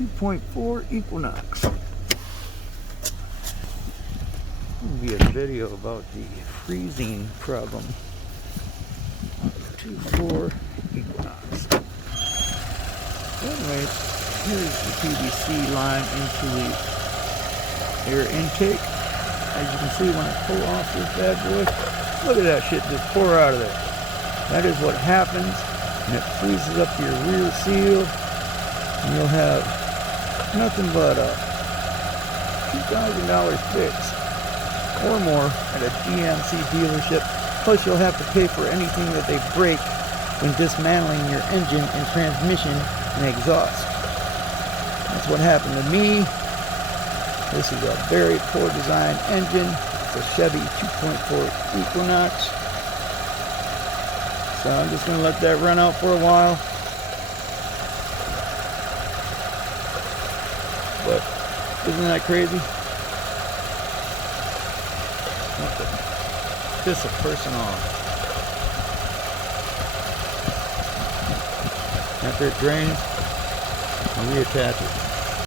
2.4 Equinox. There'll be a video about the freezing problem of the 2.4 Equinox. Anyway, here's the PVC line into the air intake. As you can see, when I pull off this bad boy, look at that shit just pour out of there. That is what happens, and it freezes up your rear seal, and you'll have nothing but a $2,000 fix or more at a GMC dealership. Plus, you'll have to pay for anything that they break when dismantling your engine and transmission and exhaust. That's what happened to me. This is a very poor design engine. It's a Chevy 2.4 Equinox. So I'm just going to let that run out for a while. But isn't that crazy? What to piss a person off. After it drains, I'll reattach it.